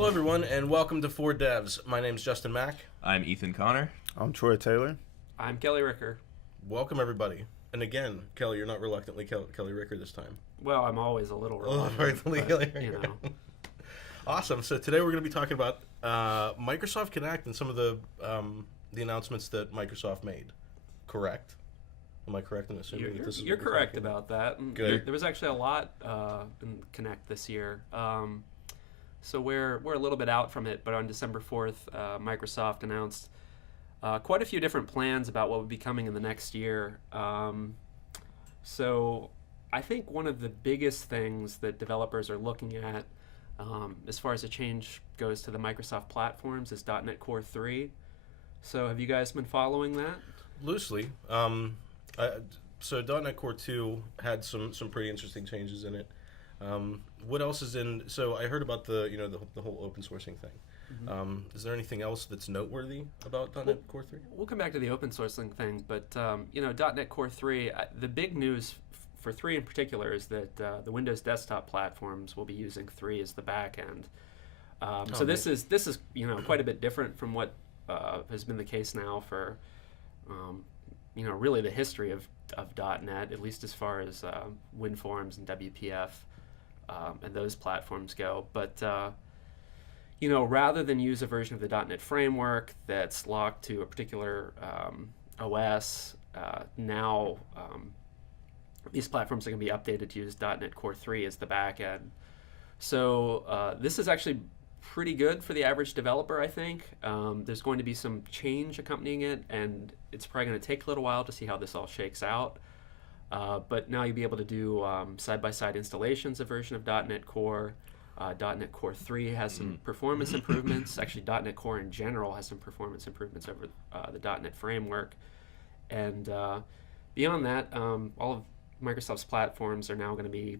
Hello, everyone, and welcome to 4Devs. My name's Justin Mack. I'm Ethan Connor. I'm Troy Taylor. I'm Kelley Ricker. Welcome, everybody. And again, Kelley, you're not reluctantly Kelley Ricker this time. Well, I'm always a little reluctant. Reluctantly Kelley Ricker. You know. Awesome. So today we're going to be talking about Microsoft Kinect and some of the announcements that Microsoft made. Correct? Am I correct in assuming that this is You're what we're correct talking about that. Good. There was actually a lot in Kinect this year. So we're a little bit out from it, but on December 4th, Microsoft announced quite a few different plans about what would be coming in the next year. So I think one of the biggest things that developers are looking at as far as a change goes to the Microsoft platforms is .NET Core 3. So have you guys been following that? Loosely. So .NET Core 2 had some pretty interesting changes in it. What else is in? So I heard about the whole open sourcing thing. Mm-hmm. Is there anything else that's noteworthy about .NET Core 3? We'll come back to the open sourcing thing, but .NET Core 3, the big news for 3 in particular is that the Windows desktop platforms will be using 3 as the back end. So this is quite a bit different from what has been the case now for really the history of .NET, at least as far as WinForms and WPF and those platforms go. But rather than use a version of the .NET framework that's locked to a particular OS, now these platforms are going to be updated to use .NET Core 3 as the back end. So this is actually pretty good for the average developer, I think. There's going to be some change accompanying it, and it's probably going to take a little while to see how this all shakes out. But now you'll be able to do side-by-side installations of version of .NET Core. .NET Core 3 has some performance improvements. Actually, .NET Core in general has some performance improvements over the .NET framework. And beyond that, all of Microsoft's platforms are now going to be,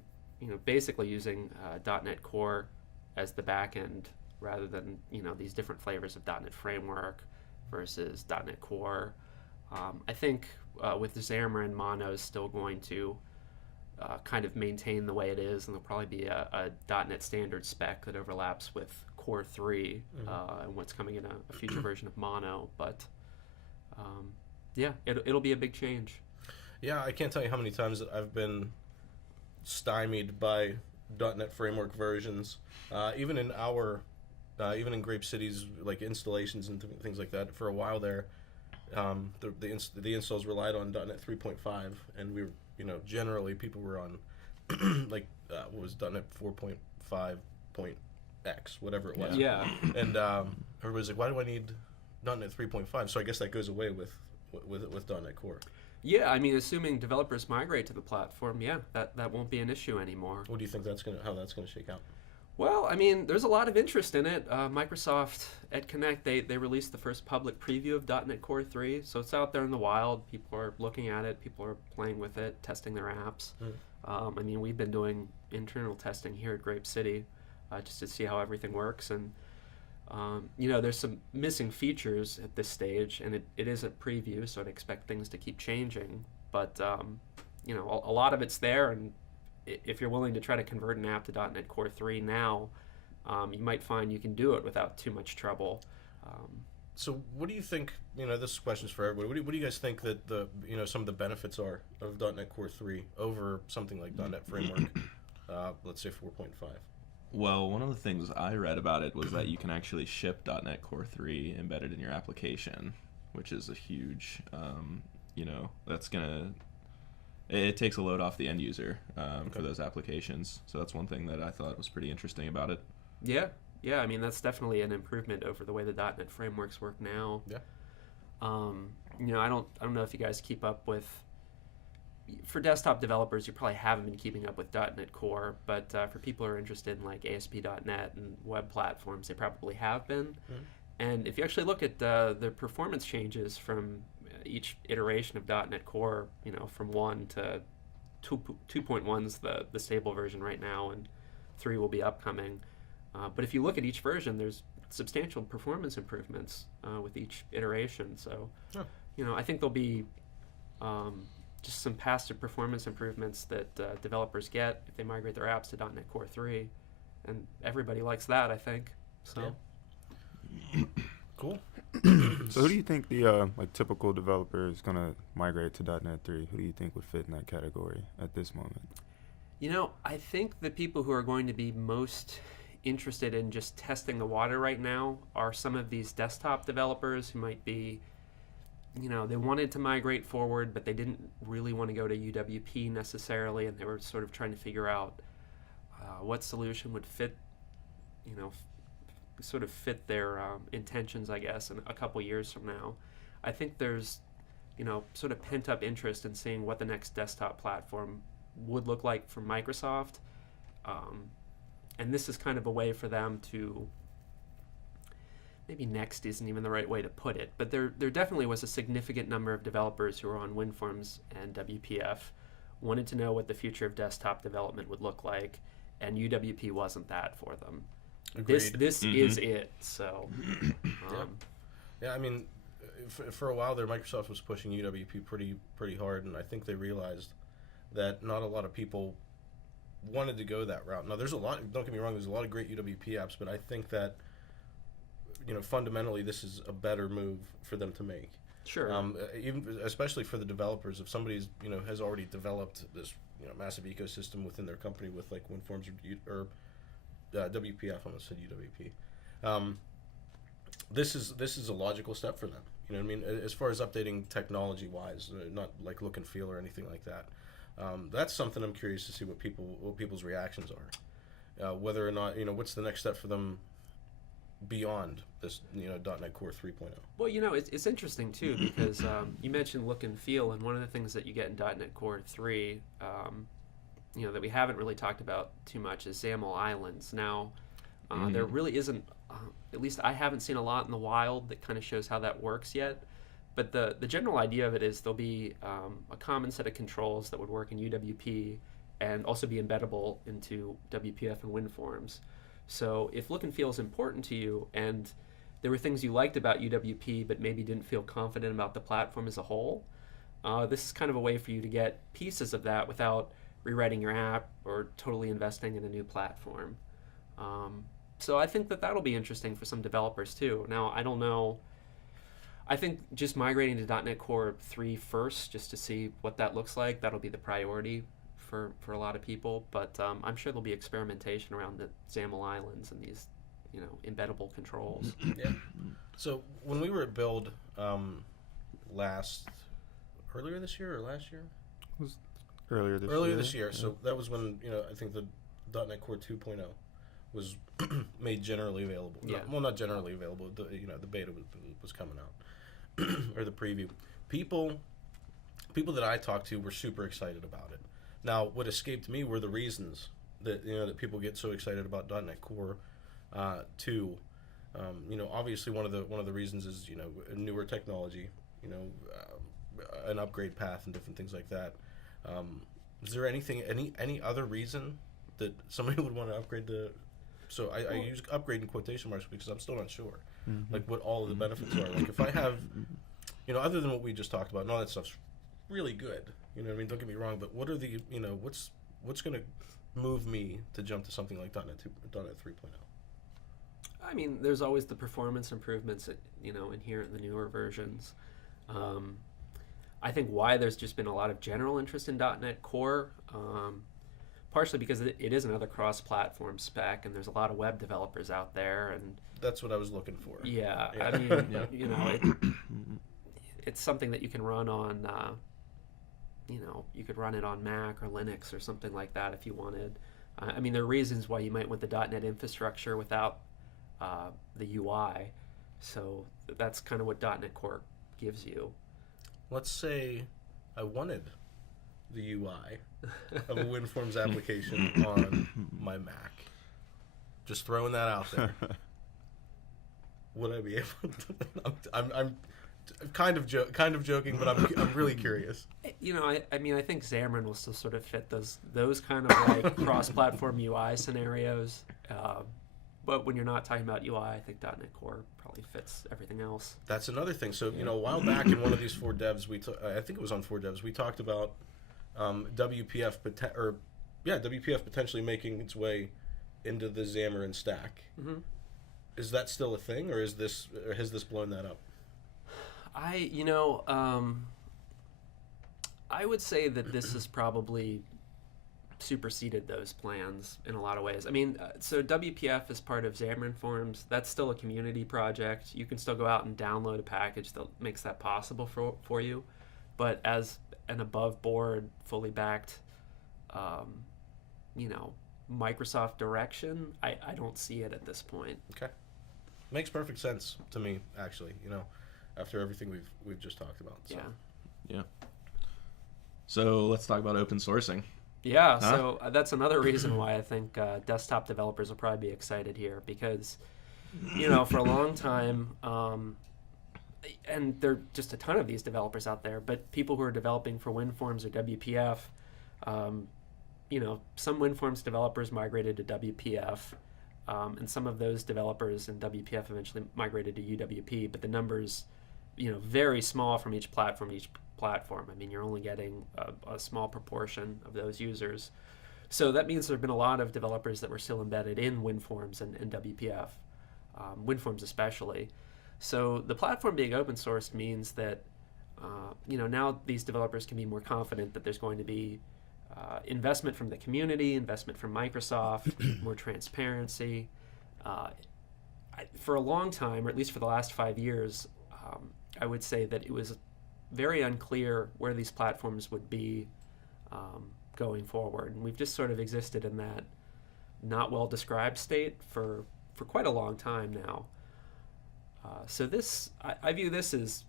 basically using .NET Core as the back end rather than, these different flavors of .NET framework versus .NET Core. I think with Xamarin, Mono is still going to kind of maintain the way it is, and there'll probably be a .NET standard spec that overlaps with Core 3 and what's coming in a future version of Mono. But it'll be a big change. Yeah, I can't tell you how many times that I've been stymied by .NET framework versions, even in GrapeCity's like installations and things like that. For a while there, the installs relied on .NET 3.5, and we were, generally people were on what was .NET 4.5.x, whatever it was. Yeah. And everybody's like, why do I need .NET 3.5? So I guess that goes away with .NET Core. Yeah, I mean, assuming developers migrate to the platform, that won't be an issue anymore. What do you think how that's gonna shake out? Well, I mean, there's a lot of interest in it. Microsoft at Kinect, they released the first public preview of .NET Core 3, so it's out there in the wild. People are looking at it. People are playing with it, testing their apps. I mean, we've been doing internal testing here at GrapeCity just to see how everything works. And, there's some missing features at this stage, and it is a preview, so I'd expect things to keep changing. But, a lot of it's there, and if you're willing to try to convert an app to .NET Core 3 now, you might find you can do it without too much trouble. So what do you think, this question's for everybody, what do you guys think that some of the benefits are of .NET Core 3 over something like .NET Framework, let's say 4.5? Well, one of the things I read about it was that you can actually ship .NET Core 3 embedded in your application, which is a huge, that's going to... It takes a load off the end user for those applications. So that's one thing that I thought was pretty interesting about it. Yeah. I mean, that's definitely an improvement over the way the .NET frameworks work now. Yeah. I don't know if you guys keep up with... For desktop developers, you probably haven't been keeping up with .NET Core, but for people who are interested in like ASP.NET and web platforms, they probably have been. And if you actually look at the performance changes from each iteration of .NET Core, from 1 to 2.1's the stable version right now, and 3 will be upcoming. But if you look at each version, there's substantial performance improvements with each iteration. So, I think there'll be just some passive performance improvements that developers get if they migrate their apps to .NET Core 3, and everybody likes that, I think. So, Cool. So who do you think the typical developer is going to migrate to .NET 3? Who do you think would fit in that category at this moment? I think the people who are going to be most interested in just testing the water right now are some of these desktop developers who might be, they wanted to migrate forward, but they didn't really want to go to UWP necessarily, and they were sort of trying to figure out what solution would fit, sort of fit their intentions, I guess, in a couple years from now. I think there's, sort of pent-up interest in seeing what the next desktop platform would look like for Microsoft. And this is kind of a way for them to, maybe next isn't even the right way to put it, but there definitely was a significant number of developers who were on WinForms and WPF, wanted to know what the future of desktop development would look like, and UWP wasn't that for them. Agreed. This is it. So, yeah. I mean, for a while there, Microsoft was pushing UWP pretty hard, and I think they realized that not a lot of people wanted to go that route. Now, there's a lot. Don't get me wrong. There's a lot of great UWP apps, but I think that fundamentally, this is a better move for them to make. Sure. Even especially for the developers, if somebody's has already developed this massive ecosystem within their company with like WinForms or WPF, I almost said UWP. This is a logical step for them. You know what I mean? As far as updating technology-wise, not like look and feel or anything like that. That's something I'm curious to see what people's reactions are. Whether or not what's the next step for them beyond this .NET Core 3.0. Well, it's interesting too because you mentioned look and feel, and one of the things that you get in .NET Core 3 that we haven't really talked about too much is XAML islands. Now, there really isn't, at least I haven't seen a lot in the wild that kind of shows how that works yet. But the general idea of it is there'll be a common set of controls that would work in UWP and also be embeddable into WPF and WinForms. So if look and feel is important to you and there were things you liked about UWP but maybe didn't feel confident about the platform as a whole, this is kind of a way for you to get pieces of that without rewriting your app or totally investing in a new platform. So I think that'll be interesting for some developers too. Now, I don't know. I think just migrating to .NET Core 3 first, just to see what that looks like, that'll be the priority for a lot of people. But I'm sure there'll be experimentation around the XAML islands and these, embeddable controls. Yeah. So when we were at Build earlier this year or last year? It was earlier this year. Yeah. So that was when I think the .NET Core 2.0 was made generally available. Yeah. Not generally available. The beta was coming out, or the preview. People that I talked to were super excited about it. Now, what escaped me were the reasons that that people get so excited about .NET Core 2. Obviously one of the reasons is newer technology, an upgrade path and different things like that. Is there any other reason that somebody would want to upgrade the? So I use upgrade in quotation marks because I'm still not sure, like what all of the benefits are. Like if I have, other than what we just talked about, and all that stuff's really good. You know what I mean? Don't get me wrong, but what are the what's going to move me to jump to something like .NET 3.0? I mean, there's always the performance improvements that, inherent in the newer versions. I think why there's just been a lot of general interest in .NET Core, partially because it is another cross-platform spec, and there's a lot of web developers out there, and that's what I was looking for. Yeah. I mean, it's something that you can run on. You could run it on Mac or Linux or something like that if you wanted. I mean, there are reasons why you might want the .NET infrastructure without the UI. So that's kind of what .NET Core gives you. Let's say I wanted the UI of a WinForms application on my Mac. Just throwing that out there. Would I be able to? I'm kind of joking, but I'm really curious. I mean, I think Xamarin will still sort of fit those kind of like cross-platform UI scenarios. But when you're not talking about UI, I think .NET Core probably fits everything else. That's another thing. So, a while back in one of these 4 devs, I think it was on 4 devs, we talked about WPF potentially making its way into the Xamarin stack. Is that still a thing, or has this blown that up? I would say that this has probably superseded those plans in a lot of ways. I mean, so WPF is part of Xamarin Forms. That's still a community project. You can still go out and download a package that makes that possible for you. But as an above board, fully backed, Microsoft direction, I don't see it at this point. Okay. Makes perfect sense to me, actually, after everything we've just talked about. So. Yeah. So let's talk about open sourcing. Yeah, so that's another reason why I think desktop developers will probably be excited here, because, for a long time, and there are just a ton of these developers out there, but people who are developing for WinForms or WPF, some WinForms developers migrated to WPF, and some of those developers in WPF eventually migrated to UWP, but the numbers, very small from each platform. I mean, you're only getting a small proportion of those users. So that means there have been a lot of developers that were still embedded in WinForms and WPF, WinForms especially. So the platform being open sourced means that, now these developers can be more confident that there's going to be investment from the community, investment from Microsoft, more transparency. For a long time, or at least for the last 5 years, I would say that it was very unclear where these platforms would be going forward. And we've just sort of existed in that not well described state for quite a long time now. So I view this as,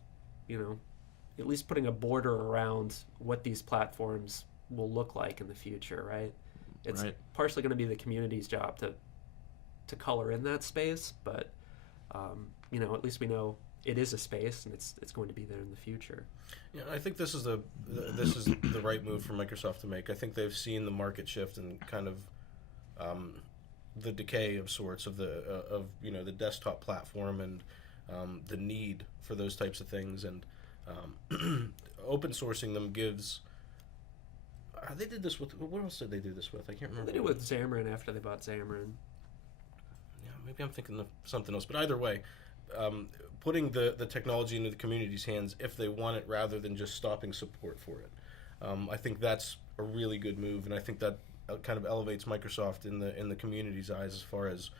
at least putting a border around what these platforms will look like in the future, right? It's partially going to be the community's job to color in that space, but, at least we know it is a space, and it's going to be there in the future. Yeah, I think this is the right move for Microsoft to make. I think they've seen the market shift and kind of the decay of sorts of the desktop platform and the need for those types of things, and open sourcing them gives. They did this with, what else did they do this with? I can't remember. They did it with Xamarin after they bought Xamarin. Yeah, maybe I'm thinking of something else, but either way. Putting the technology into the community's hands if they want it, rather than just stopping support for it. I think that's a really good move, and I think that kind of elevates Microsoft in the community's eyes as far as,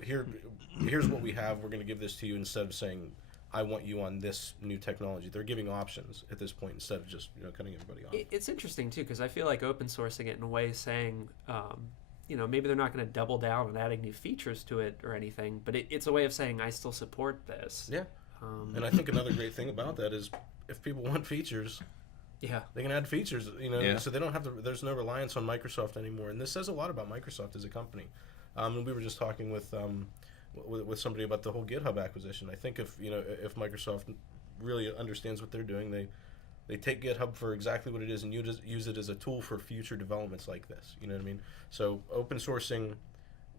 here's what we have, we're going to give this to you, instead of saying, I want you on this new technology. They're giving options at this point instead of just cutting everybody off. It's interesting too, because I feel like open sourcing it in a way, saying maybe they're not going to double down on adding new features to it or anything, but it's a way of saying, I still support this. Yeah. And I think another great thing about that is, if people want features, they can add features, so they don't have to, there's no reliance on Microsoft anymore. And this says a lot about Microsoft as a company. And we were just talking with somebody about the whole GitHub acquisition. I think if Microsoft really understands what they're doing, they take GitHub for exactly what it is and use it as a tool for future developments like this. You know what I mean? So open sourcing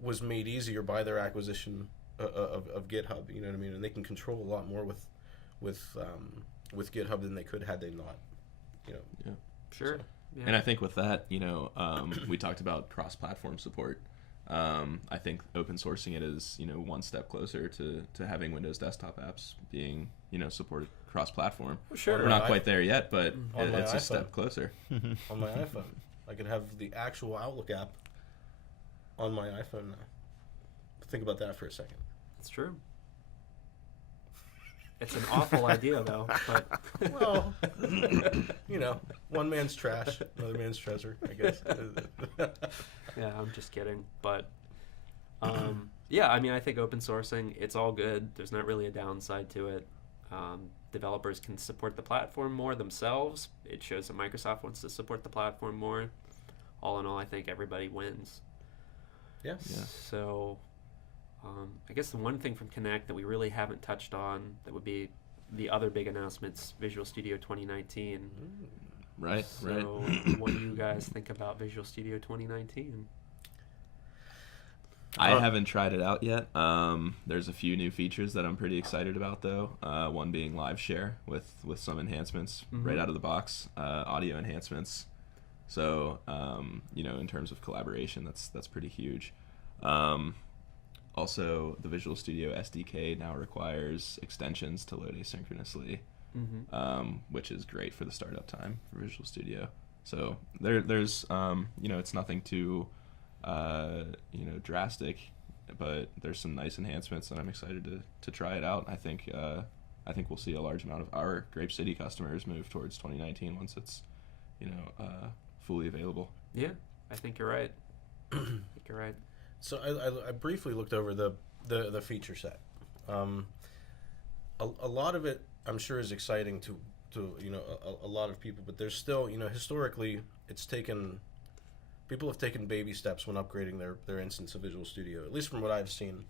was made easier by their acquisition of GitHub. You know what I mean? And they can control a lot more with GitHub than they could had they not. Yeah. Sure. So. Yeah. And I think with that, we talked about cross-platform support. I think open sourcing it is, one step closer to having Windows desktop apps being, supported cross-platform. Well, sure. We're not quite there yet, but it's a iPhone. step closer. On my iPhone, I could have the actual Outlook app on my iPhone now. Think about that for a second. It's true. It's an awful idea, though. But well, one man's trash, another man's treasure, I guess. Yeah, I'm just kidding. But I think open sourcing, it's all good. There's not really a downside to it. Developers can support the platform more themselves. It shows that Microsoft wants to support the platform more. All in all, I think everybody wins. Yeah. So I guess the one thing from Kinect that we really haven't touched on that would be the other big announcements, Visual Studio 2019. Right. What do you guys think about Visual Studio 2019? I haven't tried it out yet. There's a few new features that I'm pretty excited about, though. One being live share with some enhancements right out of the box, audio enhancements. So, in terms of collaboration, that's pretty huge. Also, the Visual Studio SDK now requires extensions to load asynchronously, which is great for the startup time for Visual Studio. So there's it's nothing too drastic, but there's some nice enhancements, and I'm excited to try it out. I think we'll see a large amount of our GrapeCity customers move towards 2019 once it's fully available. Yeah, I think you're right. So I briefly looked over the feature set. A lot of it, I'm sure, is exciting to a lot of people, but there's still, historically, people have taken baby steps when upgrading their instance of Visual Studio, at least from what I've seen,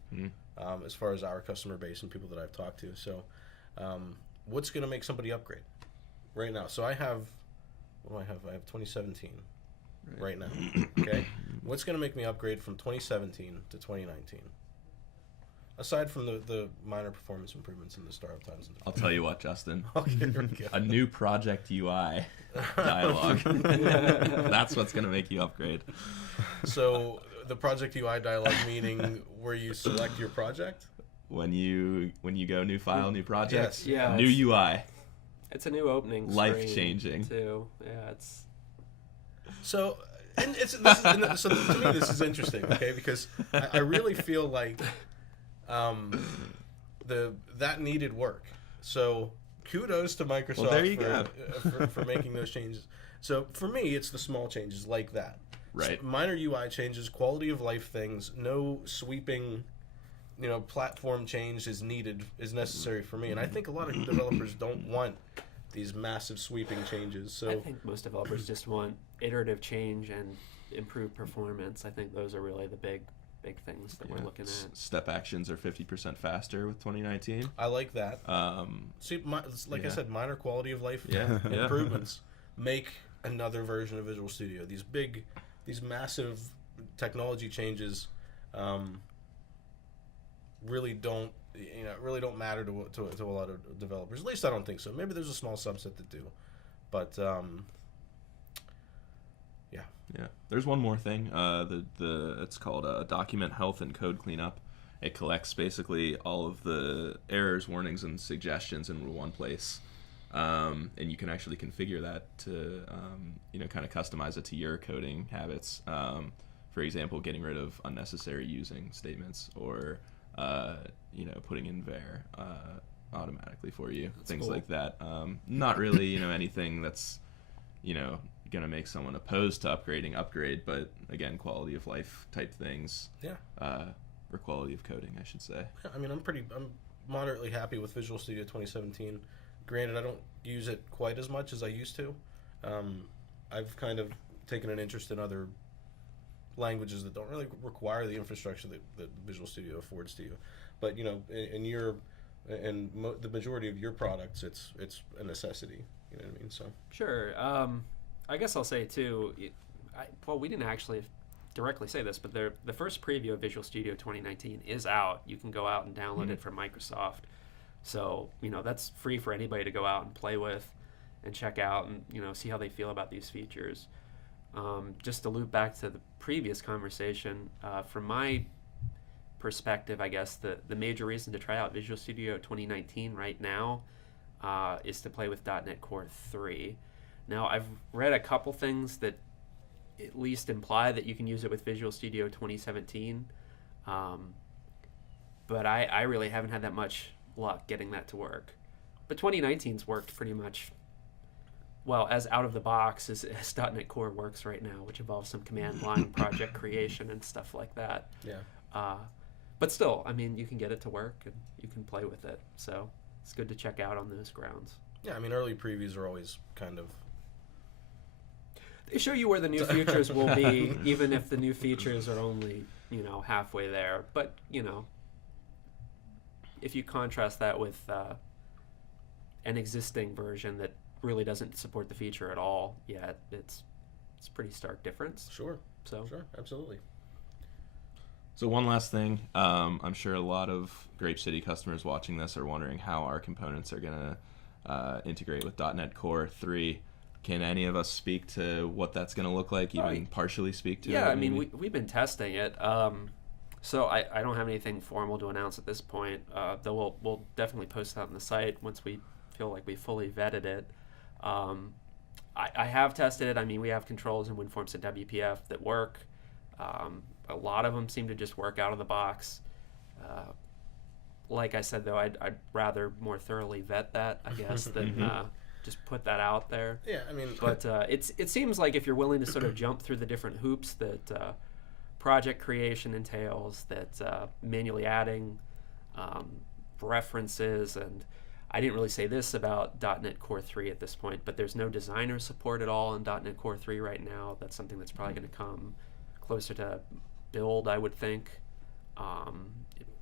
as far as our customer base and people that I've talked to. So what's going to make somebody upgrade right now? So I have 2017 right now. Okay, what's going to make me upgrade from 2017 to 2019? Aside from the minor performance improvements in the startup times. I'll tell you what, Justin. Okay, here we go. A new project UI dialog. That's what's going to make you upgrade. So the project UI dialog, meaning where you select your project? When you go new file, new project, Yes. Yeah, new UI. It's a new opening screen, Life-changing. too. Yeah, it's... So, so to me this is interesting, okay? Because I really feel like that needed work. So kudos to Microsoft Well, there you for making those changes. So for me, it's the small changes like that. Right. So minor UI changes, quality of life things, no sweeping, platform change is necessary for me. And I think a lot of developers don't want these massive sweeping changes. So I think most developers just want iterative change and improved performance. I think those are really the big things that we're looking at. Step actions are 50% faster with 2019. I like that. See, I said, minor quality of life improvements make another version of Visual Studio. These massive technology changes really don't matter to a lot of developers. At least I don't think so. Maybe there's a small subset that do, but Yeah, there's one more thing. It's called document health and code cleanup. It collects basically all of the errors, warnings, and suggestions in one place, and you can actually configure that to kind of customize it to your coding habits. For example, getting rid of unnecessary using statements, or putting in var automatically for you. That's things cool. like that. Not really anything that's going to make someone opposed to upgrade, but again, quality of life type things. Yeah. Or quality of coding, I should say. I mean, I'm moderately happy with Visual Studio 2017. Granted, I don't use it quite as much as I used to. I've kind of taken an interest in other languages that don't really require the infrastructure that Visual Studio affords to you. But the majority of your products, it's a necessity. You know what I mean? So Sure. I guess I'll say too. We didn't actually directly say this, but the first preview of Visual Studio 2019 is out. You can go out and download it from Microsoft. So that's free for anybody to go out and play with, and check out, and see how they feel about these features. Just to loop back to the previous conversation, from my perspective, I guess the major reason to try out Visual Studio 2019 right now is to play with .NET Core 3. Now, I've read a couple things that at least imply that you can use it with Visual Studio 2017, but I really haven't had that much luck getting that to work. But 2019's worked pretty much well as out of the box as .NET Core works right now, which involves some command line project creation and stuff like that. yeah. But still, I mean, you can get it to work and you can play with it. So it's good to check out on those grounds. Yeah, I mean, early previews are always kind of... They show you where the new features will be, even if the new features are only, halfway there. But, if you contrast that with an existing version that really doesn't support the feature at all yet, it's a pretty stark difference. Sure, absolutely. So one last thing, I'm sure a lot of GrapeCity customers watching this are wondering how our components are going to integrate with .NET Core 3. Can any of us speak to what that's going to look like, even partially speak to it? Yeah, I mean, we've been testing it. So I don't have anything formal to announce at this point, though we'll definitely post that on the site once we feel like we fully vetted it. I have tested it. I mean, we have controls in WinForms and WPF that work. A lot of them seem to just work out of the box. Like I said, though, I'd rather more thoroughly vet that, I guess, than just put that out there. Yeah, I mean, but it seems like if you're willing to sort of jump through the different hoops that project creation entails, that manually adding references, and I didn't really say this about .NET Core 3 at this point, but there's no designer support at all in .NET Core 3 right now. That's something that's probably going to come closer to build, I would think,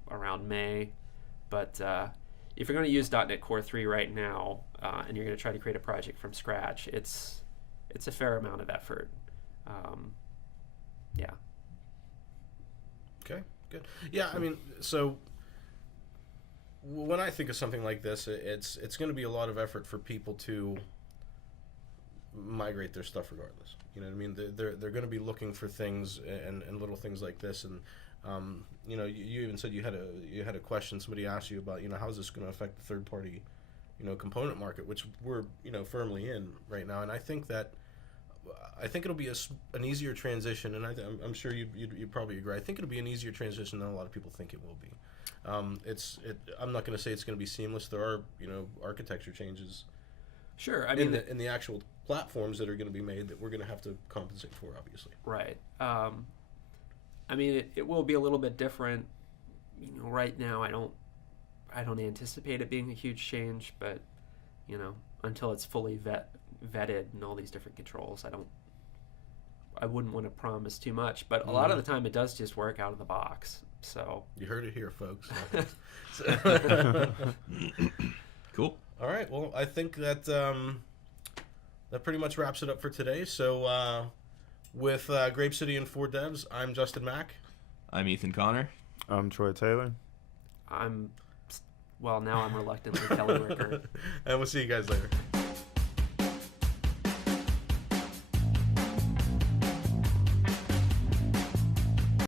around May. But if you're going to use .NET Core 3 right now, and you're going to try to create a project from scratch, it's a fair amount of effort. Yeah. Okay, good. Yeah, I mean, so when I think of something like this, it's going to be a lot of effort for people to migrate their stuff regardless. You know what I mean? They're going to be looking for things and little things like this. And you know, you even said you had a question. Somebody asked you about, you know, how is this going to affect the third party, you know, component market, which we're, you know, firmly in right now. And I think it'll be an easier transition, and I'm sure you'd probably agree. I think it'll be an easier transition than a lot of people think it will be. I'm not going to say it's going to be seamless. There are, you know, architecture changes. Sure, I mean, in the actual platforms that are going to be made that we're going to have to compensate for, obviously. Right. I mean, it will be a little bit different. You know, right now, I don't anticipate it being a huge change, but you know, until it's fully vetted and all these different controls, I wouldn't want to promise too much. But a lot of the time, it does just work out of the box. So you heard it here, folks. Cool. All right. Well, I think that that pretty much wraps it up for today. So with GrapeCity and 4 Devs, I'm Justin Mack. I'm Ethan Connor. I'm Troy Taylor. Now I'm reluctantly Kelley Ricker. And we'll see you guys later.